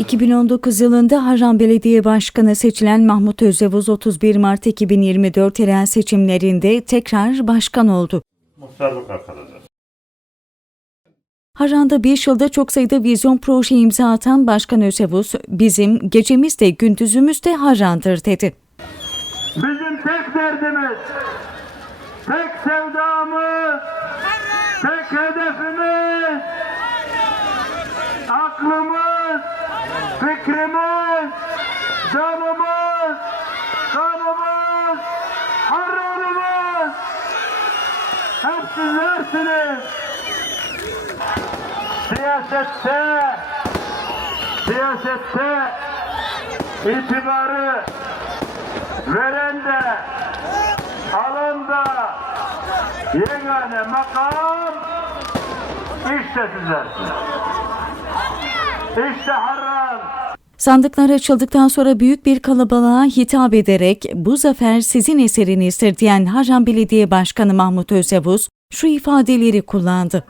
2019 yılında Harran Belediye Başkanı seçilen Mahmut Özyavuz 31 Mart 2024 yerel seçimlerinde tekrar başkan oldu. Muhtarlık arkadaşlar. Harran'da 5 yılda çok sayıda vizyon proje imza atan Başkan Özyavuz, bizim gecemiz de gündüzümüz de Harran'dır dedi. Bizim tek derdimiz, tek sevdamız, tek hedefimiz, aklımız, fikrimiz, canımız, kanımız, harranımız. Hep sizlersiniz. Siyasette, siyasette itibarı veren de alan da yegane makam işte sizlersiniz. İşte Harran. Sandıklar açıldıktan sonra büyük bir kalabalığa hitap ederek bu zafer sizin eserinizdir diyen Harran Belediye Başkanı Mahmut Özyavuz şu ifadeleri kullandı.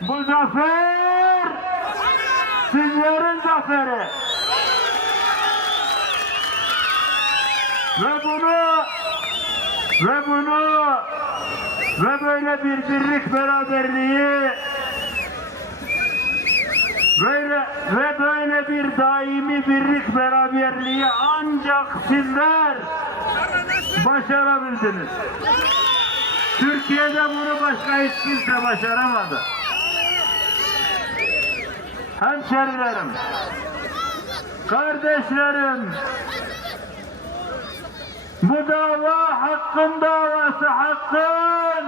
Bu zafer sizlerin zaferi. Ve bunu ve bunu ve böyle bir birlik beraberliği böyle ve böyle bir daimi birlik beraberliği ancak sizler başarabildiniz. Türkiye'de bunu başka hiç kimse başaramadı. Hemşerilerim, kardeşlerim, bu dava hakkın davası hakkın.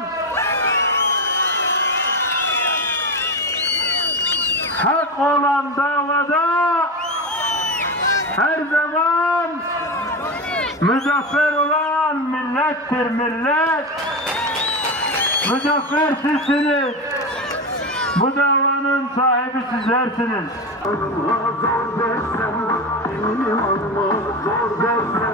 Olan davada her zaman muzaffer olan millettir millet. Muzaffer sizsiniz. Bu davanın sahibi sizlersiniz. Zor dersem